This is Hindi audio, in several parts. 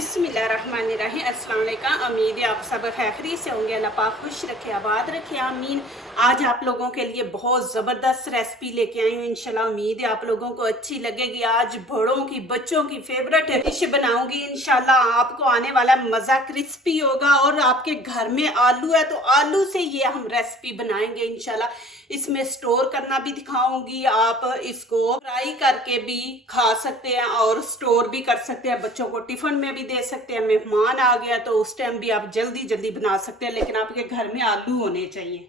बिस्मिल्लाहिर्रहमानिर्रहीम। अस्सलाम वालेकुम। उम्मीद है आप सब खैरियत से होंगे। अल्लाह पाक खुश रखे, आबाद रखे, आमीन। आज आप लोगों के लिए बहुत ज़बरदस्त रेसिपी लेके आई हूँ। इंशाल्लाह उम्मीद है आप लोगों को अच्छी लगेगी। आज बड़ों की बच्चों की फेवरेट डिश बनाऊंगी। इंशाल्लाह आपको आने वाला मज़ा क्रिस्पी होगा। और आपके घर में आलू है तो आलू से ये हम रेसिपी बनाएंगे इंशाल्लाह। इसमें स्टोर करना भी दिखाऊंगी। आप इसको फ्राई करके भी खा सकते हैं और स्टोर भी कर सकते हैं। बच्चों को टिफिन में भी दे सकते हैं। मेहमान आ गया तो उस टाइम भी आप जल्दी जल्दी बना सकते हैं, लेकिन आपके घर में आलू होने चाहिए।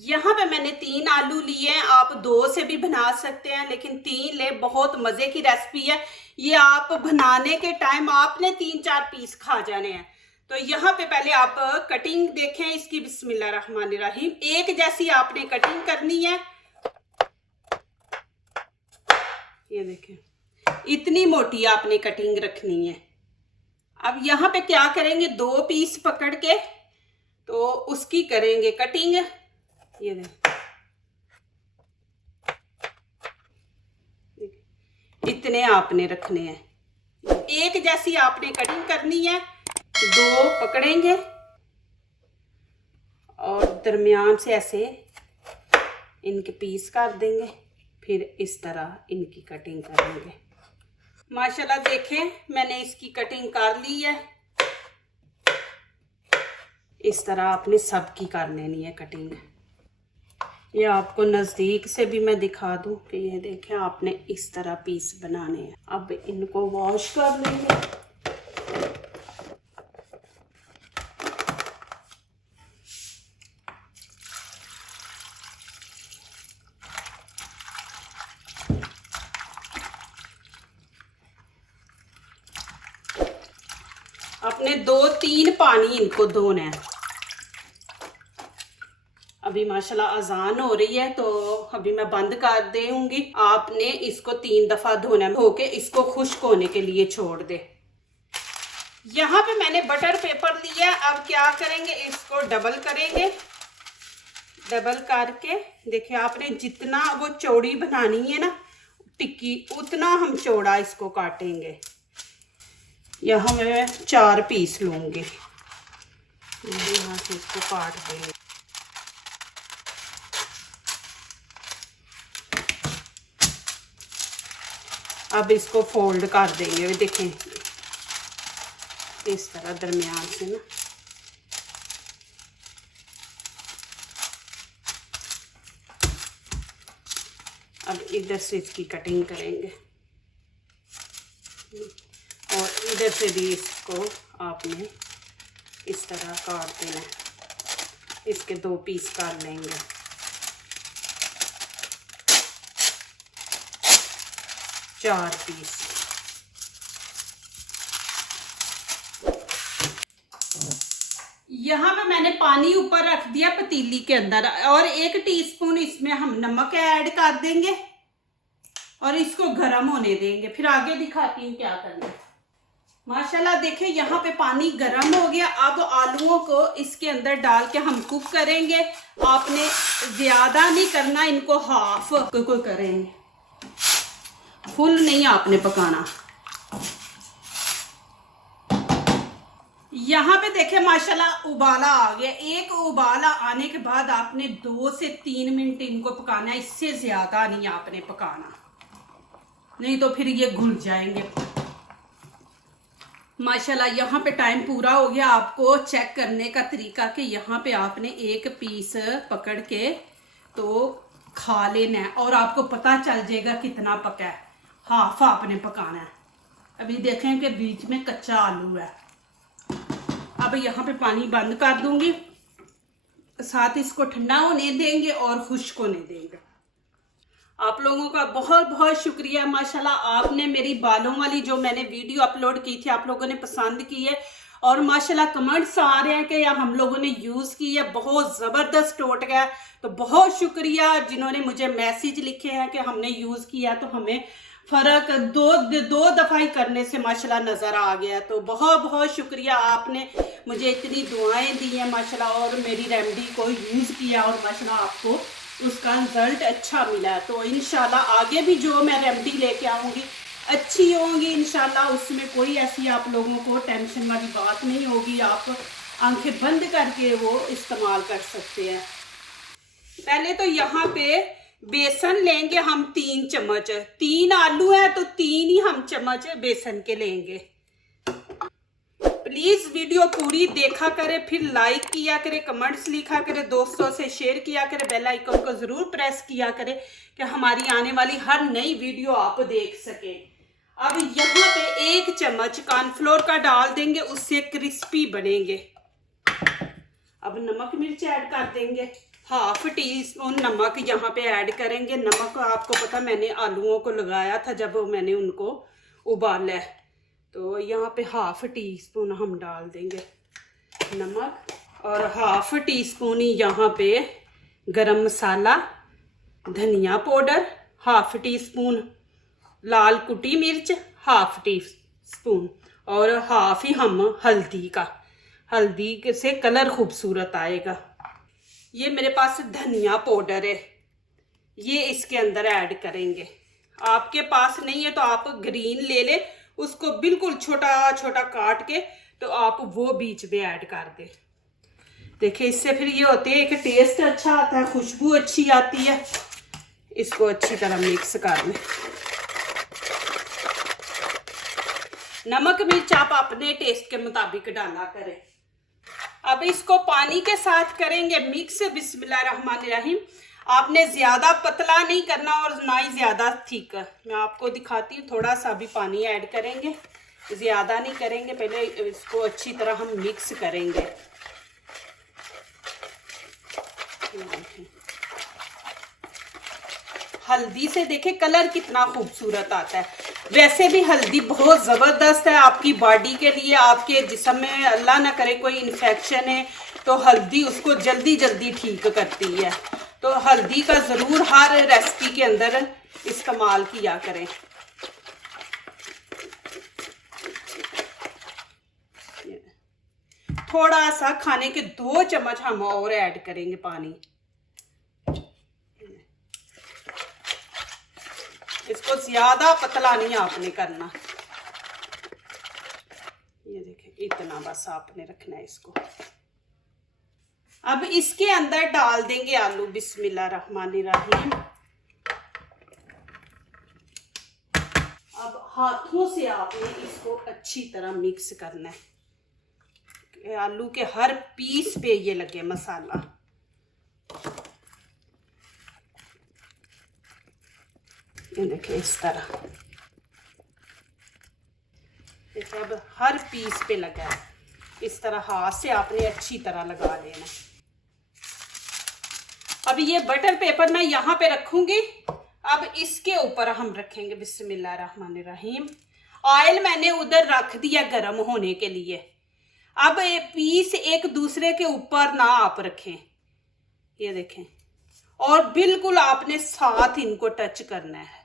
यहाँ पे मैंने 3 आलू लिए हैं। आप 2 से भी बना सकते हैं, लेकिन 3 ले। बहुत मजे की रेसिपी है ये। आप बनाने के टाइम आपने 3-4 पीस खा जाने हैं। तो यहाँ पे पहले आप कटिंग देखें इसकी। बिस्मिल्लाहिर्रहमानिर्रहीम। एक जैसी आपने कटिंग करनी है। ये देखें, इतनी मोटी आपने कटिंग रखनी है। अब यहाँ पे क्या करेंगे, 2 पीस पकड़ के तो उसकी करेंगे कटिंग। ये देखें, इतने आपने रखने हैं। एक जैसी आपने कटिंग करनी है। 2 पकड़ेंगे और दरमियान से ऐसे इनके पीस कर देंगे। फिर इस तरह इनकी कटिंग करेंगे। माशाल्लाह देखें, मैंने इसकी कटिंग कर ली है। इस तरह आपने सबकी कर लेनी है कटिंग। ये आपको नज़दीक से भी मैं दिखा दूं कि ये देखें, आपने इस तरह पीस बनाने हैं। अब इनको वॉश कर लेंगे। अपने 2-3 पानी इनको धोना है। अभी माशाल्लाह अजान हो रही है तो अभी मैं बंद कर दूंगी। आपने इसको 3 दफा धोना हो के इसको खुश्क होने के लिए छोड़ दे। यहाँ पे मैंने बटर पेपर लिया। अब क्या करेंगे, इसको डबल करेंगे। डबल करके देखिए, आपने जितना वो चौड़ी बनानी है ना टिक्की, उतना हम चौड़ा इसको काटेंगे। यहाँ मैं 4 पीस लूंगी। यहाँ से इसको काट देंगे। अब इसको फोल्ड कर देंगे। देखें, इस तरह दरमियान से ना। अब इधर से इसकी कटिंग करेंगे और इधर से भी इसको आपने इस तरह काट देना है। इसके 2 पीस कर लेंगे। चार पीस। यहाँ पे मैंने पानी ऊपर रख दिया पतीली के अंदर और 1 टीस्पून इसमें हम नमक ऐड कर देंगे और इसको गर्म होने देंगे। फिर आगे दिखाती हूँ क्या करना है। माशाल्लाह देखें, यहाँ पे पानी गर्म हो गया। अब आलूओं को इसके अंदर डाल के हम कुक करेंगे। आपने ज्यादा नहीं करना, इनको हाफ कुक करेंगे, फुल नहीं आपने पकाना। यहाँ पे देखें माशाल्लाह उबाला आ गया। 1 उबाला आने के बाद आपने 2 से 3 मिनट इनको पकाना है। इससे ज्यादा नहीं आपने पकाना, नहीं तो फिर ये घुल जाएंगे। माशाल्लाह यहाँ पे टाइम पूरा हो गया। आपको चेक करने का तरीका कि यहाँ पे आपने 1 पीस पकड़ के तो खा लेना है और आपको पता चल जाएगा कितना पका है। हाफ आपने पकाना है। अभी देखें कि बीच में कच्चा आलू है। अब यहाँ पे पानी बंद कर दूंगी, साथ इसको ठंडा होने देंगे और खुश्क होने देंगे। आप लोगों का बहुत बहुत शुक्रिया। माशाल्लाह आपने मेरी बालों वाली जो मैंने वीडियो अपलोड की थी, आप लोगों ने पसंद की है और माशाल्लाह कमेंट्स आ रहे हैं कि यार हम लोगों ने यूज़ की है, बहुत ज़बरदस्त टोट गया। तो बहुत शुक्रिया जिन्होंने मुझे मैसेज लिखे हैं कि हमने यूज़ किया तो हमें फ़र्क दो दफ़ा ही करने से माशाल्लाह नज़र आ गया। तो बहुत बहुत शुक्रिया, आपने मुझे इतनी दुआएं दी हैं माशाल्लाह और मेरी रेमेडी को यूज़ किया और माशाल्लाह आपको उसका रिजल्ट अच्छा मिला। तो इंशाल्लाह आगे भी जो मैं रेमेडी लेके आऊँगी अच्छी होंगी इंशाल्लाह। उसमें कोई ऐसी आप लोगों को टेंशन वाली बात नहीं होगी। आप आंखें बंद करके वो इस्तेमाल कर सकते हैं। पहले तो यहाँ पे बेसन लेंगे हम 3 चम्मच। 3 आलू है तो 3 ही हम चम्मच बेसन के लेंगे। प्लीज वीडियो पूरी देखा करें, फिर लाइक किया करें, कमेंट्स लिखा करें, दोस्तों से शेयर किया करें, बेल आइकन को जरूर प्रेस किया करें कि हमारी आने वाली हर नई वीडियो आप देख सके। अब यहाँ पे 1 चम्मच कॉर्नफ्लोर का डाल देंगे, उससे क्रिस्पी बनेंगे। अब नमक मिर्च ऐड कर देंगे, 1/2 टीस्पून नमक यहाँ पे ऐड करेंगे। नमक आपको पता मैंने आलूओं को लगाया था जब मैंने उनको उबाला है, तो यहाँ पे 1/2 टीस्पून हम डाल देंगे नमक, और 1/2 टीस्पून ही यहाँ पे गरम मसाला, धनिया पाउडर 1/2 टीस्पून, लाल कुटी मिर्च 1/2 टीस्पून, और 1/2 ही हम हल्दी का। हल्दी से कलर खूबसूरत आएगा। ये मेरे पास धनिया पाउडर है, ये इसके अंदर ऐड करेंगे। आपके पास नहीं है तो आप ग्रीन ले लें, उसको बिल्कुल छोटा छोटा काट के तो आप वो बीच में ऐड कर दें। देखिए इससे फिर ये होते हैं कि टेस्ट अच्छा आता है, खुशबू अच्छी आती है। इसको अच्छी तरह मिक्स कर लें। नमक मिर्च आप अपने टेस्ट के मुताबिक डाला करें। अब इसको पानी के साथ करेंगे मिक्स। बिस्मिल्लाहिर्रहमानिर्रहीम। आपने ज्यादा पतला नहीं करना और ना ही ज्यादा थिक। मैं आपको दिखाती हूँ, थोड़ा सा भी पानी ऐड करेंगे, ज्यादा नहीं करेंगे। पहले इसको अच्छी तरह हम मिक्स करेंगे। हल्दी से देखे कलर कितना खूबसूरत आता है। वैसे भी हल्दी बहुत ज़बरदस्त है आपकी बॉडी के लिए। आपके जिस्म में अल्लाह ना करे कोई इन्फेक्शन है तो हल्दी उसको जल्दी जल्दी ठीक करती है। तो हल्दी का ज़रूर हर रेसिपी के अंदर इस्तेमाल किया करें। थोड़ा सा खाने के 2 चम्मच हम और ऐड करेंगे पानी। इसको ज्यादा पतला नहीं आपने करना, ये देखें इतना बस आपने रखना है इसको। अब इसके अंदर डाल देंगे आलू। बिस्मिल्लाहिर्रहमानिर्रहीम। अब हाथों से आपने इसको अच्छी तरह मिक्स करना है, आलू के हर पीस पे ये लगे मसाला। ये देखिए इस तरह, अब हर पीस पे लगा है। इस तरह हाथ से आपने अच्छी तरह लगा लेना। अब ये बटर पेपर मैं यहाँ पे रखूंगी। अब इसके ऊपर हम रखेंगे बिस्मिल्लाहिर्रहमानिर्रहीम। ऑयल मैंने उधर रख दिया गर्म होने के लिए। अब ये पीस एक दूसरे के ऊपर ना आप रखें, ये देखें, और बिल्कुल आपने साथ इनको टच करना है।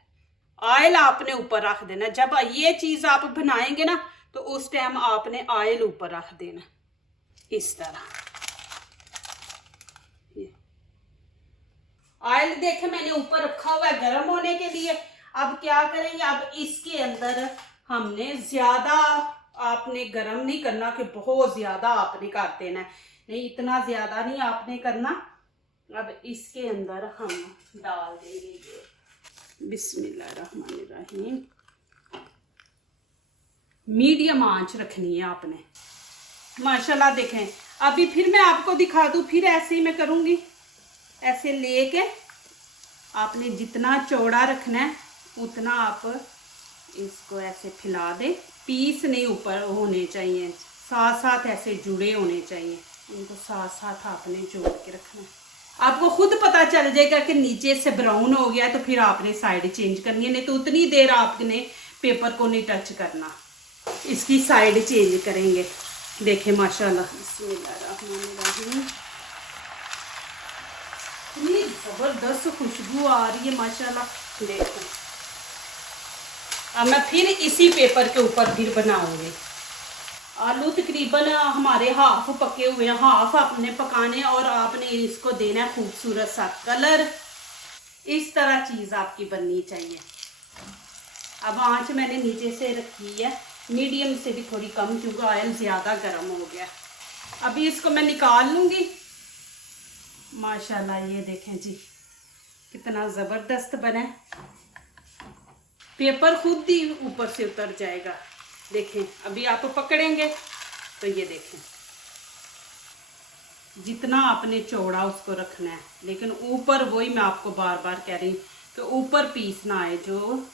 ऑयल आपने ऊपर रख देना। जब ये चीज आप बनाएंगे ना तो उस टाइम आपने ऑयल ऊपर रख देना इस तरह। ऑयल देखे मैंने ऊपर रखा हुआ है गर्म होने के लिए। अब क्या करेंगे, अब इसके अंदर हमने ज्यादा आपने गर्म नहीं करना कि बहुत ज्यादा आपने कर देना है, नहीं इतना ज्यादा नहीं आपने करना। अब इसके अंदर हम डाल देंगे ये बिस्मिल्लाहिर्रहमानिर्रहीम। मीडियम आंच रखनी है आपने। माशाल्लाह देखें, अभी फिर मैं आपको दिखा दूं, फिर ऐसे ही मैं करूंगी। ऐसे लेके आपने जितना चौड़ा रखना है उतना आप इसको ऐसे फैला दें। पीस नहीं ऊपर होने चाहिए, साथ साथ ऐसे जुड़े होने चाहिए। इनको साथ साथ आपने जोड़ के रखना है। आपको खुद पता चल जाएगा कि नीचे से ब्राउन हो गया, तो फिर आपने साइड चेंज करनी है, नहीं तो उतनी देर आपने पेपर को नहीं टच करना। इसकी साइड चेंज करेंगे। देखें माशाल्लाह बिस्मिल्लाहिर्रहमानिर्रहीम, इतनी जबरदस्त खुशबू आ रही है माशाल्लाह। देखो अब मैं फिर इसी पेपर के ऊपर फिर बनाऊंगी। आलू तकरीबन हमारे हाफ पके हुए हैं, हाफ आपने पकाने और आपने इसको देना है खूबसूरत सा कलर। इस तरह चीज आपकी बननी चाहिए। अब आंच मैंने नीचे से रखी है, मीडियम से भी थोड़ी कम, क्योंकि ऑयल ज़्यादा गर्म हो गया। अभी इसको मैं निकाल लूँगी। माशाल्लाह ये देखें जी कितना ज़बरदस्त बना है। पेपर खुद ही ऊपर से उतर जाएगा। देखें अभी आप पकड़ेंगे तो ये देखें, जितना आपने चौड़ा उसको रखना है, लेकिन ऊपर वही मैं आपको बार बार कह रही हूँ कि ऊपर पीस ना आए, जो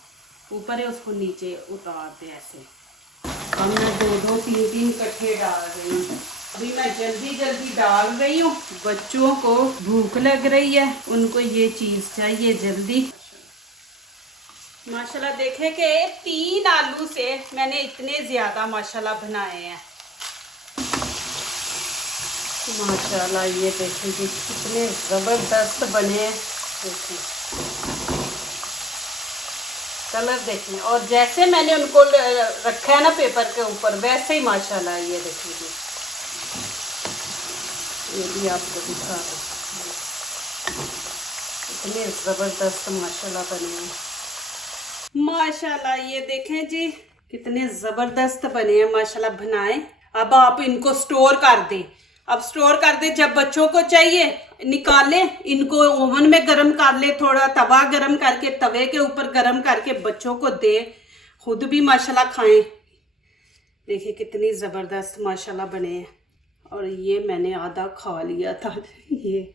ऊपर है उसको नीचे उतार दे ऐसे। अब मैं 2-2 3-3 इकट्ठे डाल रही हूँ। अभी मैं जल्दी जल्दी डाल रही हूँ, बच्चों को भूख लग रही है, उनको ये चीज़ चाहिए जल्दी। माशाल्लाह देखें कि 3 आलू से मैंने इतने ज़्यादा माशाल्लाह बनाए हैं। माशाल्लाह ये देखें कि कितने ज़बरदस्त बने हैं। देखें कलर देखें, और जैसे मैंने उनको रखा है ना पेपर के ऊपर, वैसे ही माशाल्लाह ये देखिए। ये भी आपको दिखा दूँ, इतने ज़बरदस्त माशाल्लाह बने हैं। माशाल्लाह ये देखें जी कितने ज़बरदस्त बने हैं माशाल्लाह बनाए। अब आप इनको स्टोर कर दें। अब स्टोर कर दे, जब बच्चों को चाहिए निकाले, इनको ओवन में गरम कर ले, थोड़ा तवा गरम करके तवे के ऊपर गरम करके बच्चों को दे, खुद भी माशाल्लाह खाएं। देखिए कितनी ज़बरदस्त माशाल्लाह बने हैं। और ये मैंने आधा खा लिया था। ये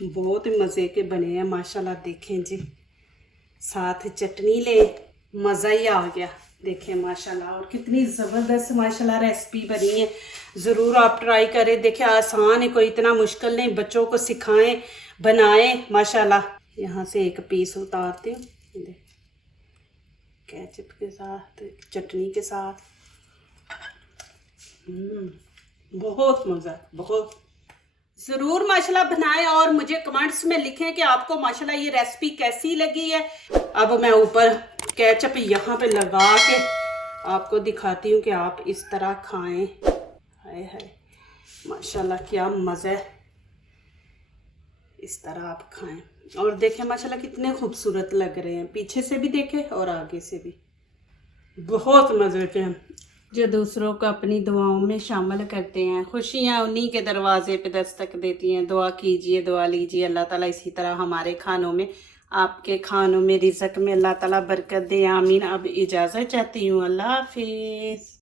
बहुत मज़े के बने हैं माशाल्लाह। देखें जी साथ चटनी ले, मज़ा ही आ गया। देखें माशाल्लाह, और कितनी ज़बरदस्त माशाल्लाह रेसिपी बनी है। ज़रूर आप ट्राई करें। देखिए आसान है, कोई इतना मुश्किल नहीं, बच्चों को सिखाएं, बनाएं माशाल्लाह। यहाँ से एक पीस उतारती हूँ केचप के साथ, चटनी के साथ। बहुत मज़ा, बहुत। ज़रूर माशाल्लाह बनाएं और मुझे कमेंट्स में लिखें कि आपको माशाल्लाह ये रेसिपी कैसी लगी है। अब मैं ऊपर केचप यहाँ पे लगा के आपको दिखाती हूँ कि आप इस तरह खाएं। हाय हाय माशाल्लाह क्या मज़ा है, इस तरह आप खाएं। और देखें माशाल्लाह कितने खूबसूरत लग रहे हैं, पीछे से भी देखें और आगे से भी, बहुत मज़े के हैं। जो दूसरों को अपनी दुआओं में शामिल करते हैं, खुशियाँ उन्हीं के दरवाजे पे दस्तक देती हैं। दुआ कीजिए, दुआ लीजिए, अल्लाह ताला इसी तरह हमारे खानों में, आपके खानों में, रिज़्क़ में अल्लाह ताला बरकत दे, आमीन। अब इजाज़त चाहती हूँ, अल्लाह हाफिज़।